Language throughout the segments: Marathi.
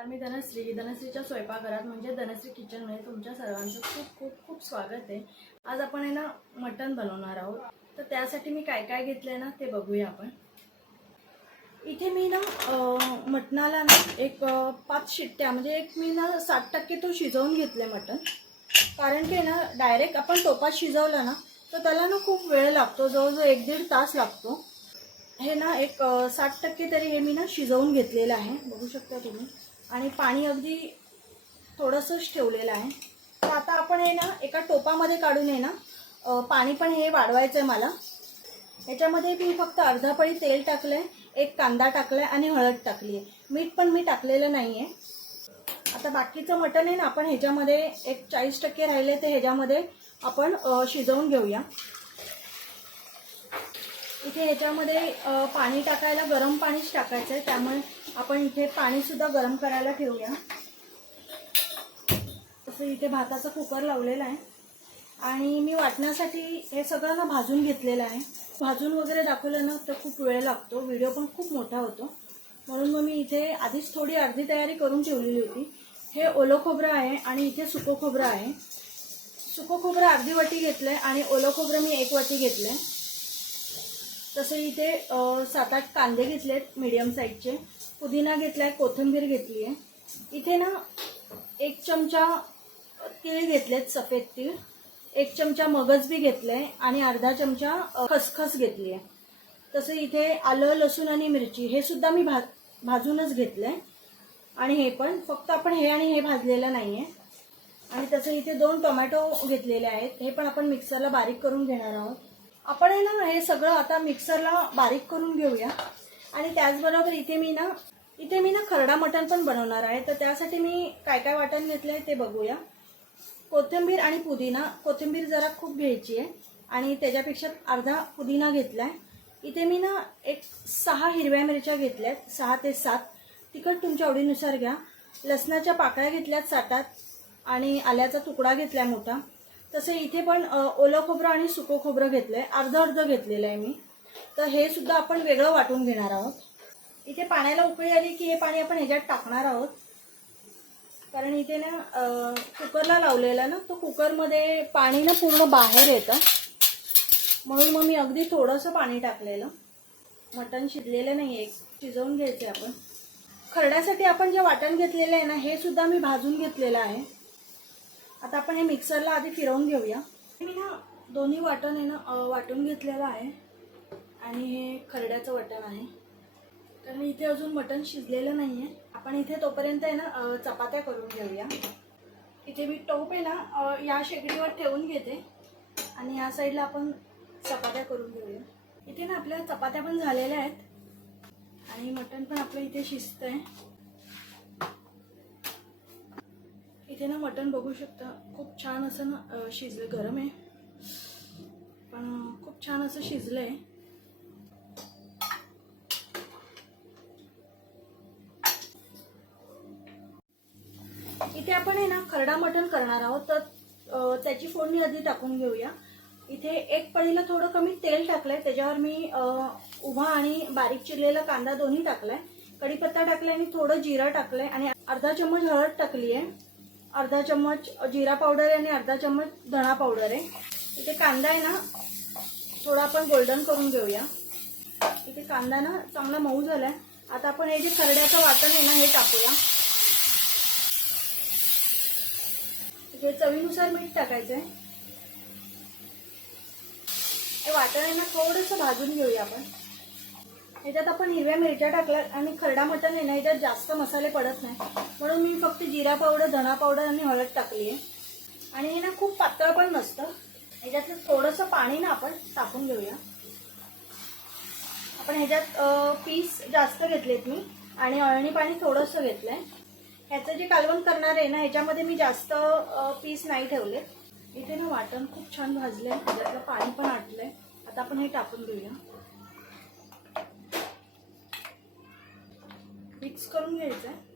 नमस्कार मी धनश्री. धनश्रीच्या स्वयंपाकघरात म्हणजे धनश्री किचनमध्ये तुमच्या सर्वांचं खूप खूप खूप स्वागत आहे. आज आपण आहे ना मटण बनवणार आहोत. तर त्यासाठी मी काय काय घेतलं आहे ना ते बघूया आपण. इथे मी ना मटणाला ना एक पाच शिट्ट्या म्हणजे एक मी ना साठ टक्के तो शिजवून घेतले मटण. कारण की ना डायरेक्ट आपण टोपात शिजवलं ना तर त्याला ना खूप वेळ लागतो. जवळजवळ एक दीड तास लागतो. हे ना एक साठ टक्के तरी हे मी ना शिजवून घेतलेलं आहे. बघू शकता तुम्ही. आणि पाणी अगदी थोडंसंच ठेवलेलं आहे. तर आता आपण हे ना एका टोपामध्ये काढून हे ना पाणी पण हे वाढवायचं आहे मला. याच्यामध्ये मी फक्त अर्धा पळी तेल टाकलं आहे एक कांदा टाकला आहे आणि हळद टाकली आहे मीठ पण मी टाकलेलं नाही आहे आता बाकीचं मटण आहे ना आपण ह्याच्यामध्ये एक चाळीस टक्के राहिले तर ह्याच्यामध्ये आपण शिजवून घेऊया. इथे ह्याच्यामध्ये पाणी टाकायला गरम पाणीच टाकायचं आहे त्यामुळे आपण इथे पाणीसुद्धा गरम करायला ठेवूया. तसं इथे भाताचा कुकर लावलेला आहे. आणि मी वाटण्यासाठी हे सगळं ना भाजून घेतलेलं आहे. भाजून वगैरे दाखवलं ना तर खूप वेळ लागतो. व्हिडिओ पण खूप मोठा होतो. म्हणून मग मी इथे आधीच थोडी अर्धी तयारी करून ठेवलेली होती. हे ओलं खोबरं आहे आणि इथे सुकं खोबरं आहे. सुकं खोबरं अर्धी वाटी घेतलं आहे आणि ओलं खोबरं मी एक वाटी घेतलं आहे तसे इथे सात आठ कांदे घेतलेत मीडियम साईजचे पुदिना घेतलाय कोथिंबीर घेतली आहे इथे ना एक चमचा तीळ घेतलेत सफेद तीळ. एक चमचा मगज बी घेतले आणि अर्धा चमचा खसखस घेतली आहे तसं इथे आलं लसूण आणि मिरची हे सुद्धा मी भा भाजूनच घेतलंय. आणि हे पण फक्त आपण हे आणि हे भाजलेलं नाही आहे आणि तसं इथे दोन टोमॅटो घेतलेले आहेत. हे पण आपण मिक्सरला बारीक करून घेणार आहोत. आपण आहे ना हे सगळं आता मिक्सरला बारीक करून घेऊया. आणि त्याचबरोबर इथे मी ना इथे मी ना खरडा मटण पण बनवणार आहे. तर त्यासाठी मी काय काय वाटण घेतलं आहे ते बघूया. कोथिंबीर आणि पुदिना. कोथिंबीर जरा खूप घ्यायची आहे. आणि त्याच्यापेक्षा अर्धा पुदिना घेतला आहे इथे मी ना एक सहा हिरव्या मिरच्या घेतल्या आहेत सहा ते सात. तिखट तुमच्या आवडीनुसार घ्या. लसणाच्या पाकळ्या घेतल्यात सातात. आणि आल्याचा तुकडा घेतलाय मोठा. तसं इथे पण ओलं खोबरं आणि सुकं खोबरं घेतलंय. अर्ध अर्ध घेतलेलं आहे मी. तर हे सुद्धा आपण वेगळं वाटून घेणार आहोत. इथे पाण्याला उकळी आली की हे पाणी आपण ह्याच्यात टाकणार आहोत. कारण इथे ना कुकरला लावलेला ना तो कुकरमध्ये पाणी ना पूर्ण बाहेर येतं. म्हणून मग मी अगदी थोडंसं पाणी टाकलेलं. मटण शिजलेलं नाही आहे. शिजवून घ्यायचं आपण. खरड्यासाठी आपण जे वाटण घेतलेलं आहे ना हे सुद्धा मी भाजून घेतलेलं आहे. आता आपण हे मिक्सरला आधी फिरवून घेऊया. मी ना दोन्ही वाटण आहे ना वाटून घेतलेलं आहे. आणि हे खरड्याचं वाटण आहे. कारण इथे अजून मटण शिजलेलं नाही आहे आपण इथे तोपर्यंत आहे ना चपात्या करून घेऊया. इथे मी टोप आहे ना या शेगडीवर ठेवून घेते. आणि या साईडला आपण चपात्या करून घेऊया. इथे ना आपल्या चपात्या पण झालेल्या आहेत. आणि मटण पण आपलं इथे शिजतंय. इथे ना मटण बघू शकता. खूप छान असं ना अ, शिजलं. गरम आहे. पण खूप छान असं शिजलंय. इथे आपण आहे ना खरडा मटण करणार आहोत. तर त्याची फोडणी आधी टाकून घेऊया. इथे एक पळीला थोडं कमी तेल टाकलंय. त्याच्यावर मी उभा आणि बारीक चिरलेला कांदा दोन्ही टाकलाय. कढीपत्ता टाकलाय आणि थोडं जिरा टाकलंय. आणि अर्धा चम्मच हळद टाकली आहे अर्धा चम्मच जिरा पावडर आहे आणि अर्धा चम्मच धणा पावडर आहे. इथे कांदा आहे ना थोडा आपण गोल्डन करून घेऊया. इथे कांदा ना चांगला मऊ झालाय. आता आपण हे जे खरड्याचं वाटण आहे ना हे टाकूया. इथे चवीनुसार मीठ टाकायचंय. हे वाटण आहे ना थोडंसं भाजून घेऊया आपण. ह्याच्यात आपण हिरव्या मिरच्या टाकल्या आणि खरडा मटण आहे ना ह्याच्यात जास्त मसाले पडत नाही. म्हणून मी फक्त जिरा पावडर धणा पावडर आणि हळद टाकली आहे. आणि हे ना खूप पातळ पण नसतं. ह्याच्यातलं थोडंसं पाणी ना आपण टाकून घेऊया. आपण ह्याच्यात पीस जास्त घेतलेत मी. आणि अळणी पाणी थोडंसं घेतलंय. ह्याचं जे कालवण करणार आहे ना ह्याच्यामध्ये मी जास्त पीस नाही ठेवले इथे ना वाटण खूप छान भाजलंय. ह्याच्यातलं पाणी पण आटलंय. आता आपण हे टाकून घेऊया. मिक्स करून घ्यायचं आहे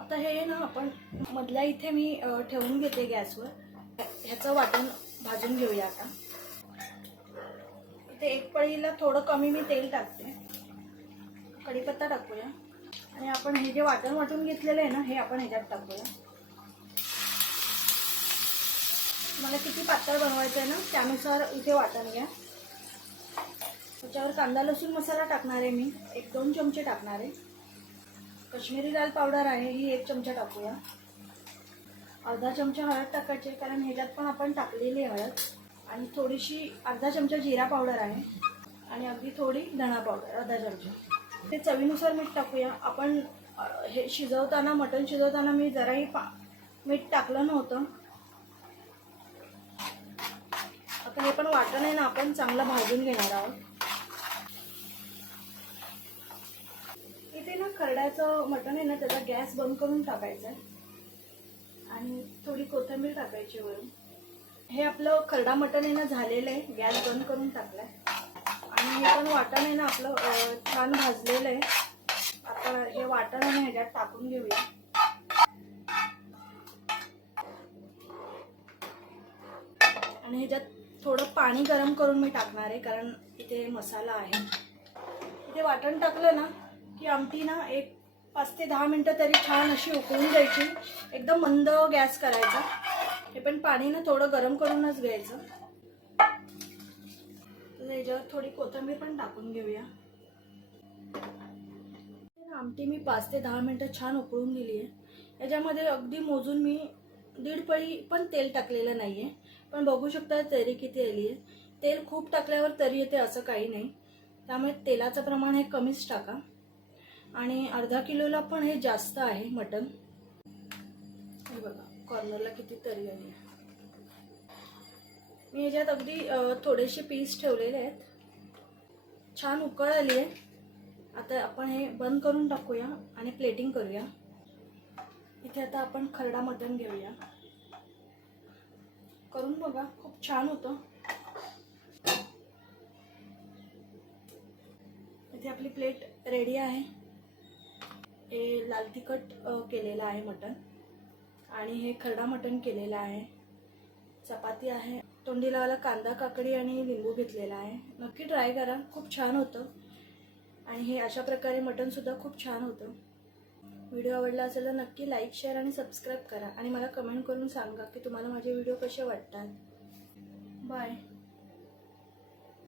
आता हे ना आपण मधल्या इथे मी ठेवून घेते गॅसवर. ह्याचं वाटण भाजून घेऊया आता. इथे एक पळीला थोडं कमी मी तेल टाकते. कढीपत्ता टाकूया. आणि आपण हे जे वाटण वाटून घेतलेलं आहे ना हे आपण ह्याच्यात टाकूया. मला किती पातळ बनवायचं आहे ना त्यानुसार इथे वाटण घ्या. त्याच्यावर कांदा लसूण मसाला टाकणार आहे मी. एक दोन चमचे टाकणार आहे. कश्मीरी लाल पावडर आहे ही एक चमचा टाकूया. अर्धा चमचा हळद टाकायची कारण ह्याच्यात पण आपण टाकलेली हळद. आणि थोडीशी अर्धा चमचा जिरा पावडर आहे. आणि अगदी थोडी धणा पावडर अर्धा चमचा. ते चवीनुसार मीठ टाकूया. आपण हे शिजवताना मटण शिजवताना मी जराही पा मीठ टाकलं नव्हतं. आता हे पण वाटण आहे ना आपण चांगलं भाजून घेणार आहोत इथे ना खरड्याचं मटण आहे ना त्याचा गॅस बंद करून टाकायचा आहे. आणि थोडी कोथिंबीर टाकायची वरून. हे आपलं खरडा मटण आहे ना झालेलं आहे. गॅस बंद करून टाकलाय. आणि हे पण वाटण आहे ना आपलं छान भाजलेलं आहे. आता हे वाटण आणि ह्याच्यात टाकून घेऊया. आणि ह्याच्यात थोडं पाणी गरम करून मी टाकणार आहे कारण इथे मसाला आहे. इथे वाटण टाकलं ना की आमटी ना एक पाच ते दहा मिनटं तरी छान अशी उकळून द्यायची. एकदम मंद गॅस करायचा. हे पण पाणी ना थोडं गरम करूनच घ्यायचं. याच्यावर थोडी कोथिंबीर पण टाकून घेऊया. आमटी मी पाच ते दहा मिनटं छान उकळून दिली आहे. याच्यामध्ये अगदी मोजून मी दीड पळी पण तेल टाकलेलं नाही आहे पण बघू शकता तरी किती आली आहे. तेल खूप टाकल्यावर तरी येते असं काही नाही. त्यामुळे तेलाचं प्रमाण हे कमीच टाका. आणि अर्धा किलोला पण हे जास्त आहे मटण. हे बघा कॉर्नरला किती तरी आली आहे. मी ह्याच्यात अगदी थोडेसे पीस ठेवलेले आहेत. छान उकळ आली आहे. आता आपण हे बंद करून टाकूया आणि प्लेटिंग करूया. इथे आता आपण खरडा मटण घेऊया. करून बघा खूप छान होतं. इथे आपली प्लेट रेडी आहे. हे लाल तिखट केलेलं आहे मटण. आणि हे खरडा मटण केलेलं आहे. चपाती आहे. तोंडी लावायला कांदा काकडी आणि लिंबू घेतलेला आहे. नक्की ट्राय करा. खूप छान होतं. आणि हे अशा प्रकारे मटणसुद्धा खूप छान होतं. व्हिडिओ आवडला असेल तर नक्की लाईक शेअर आणि सबस्क्राईब करा. आणि मला कमेंट करून सांगा की तुम्हाला माझे व्हिडिओ कसे वाटतात. बाय.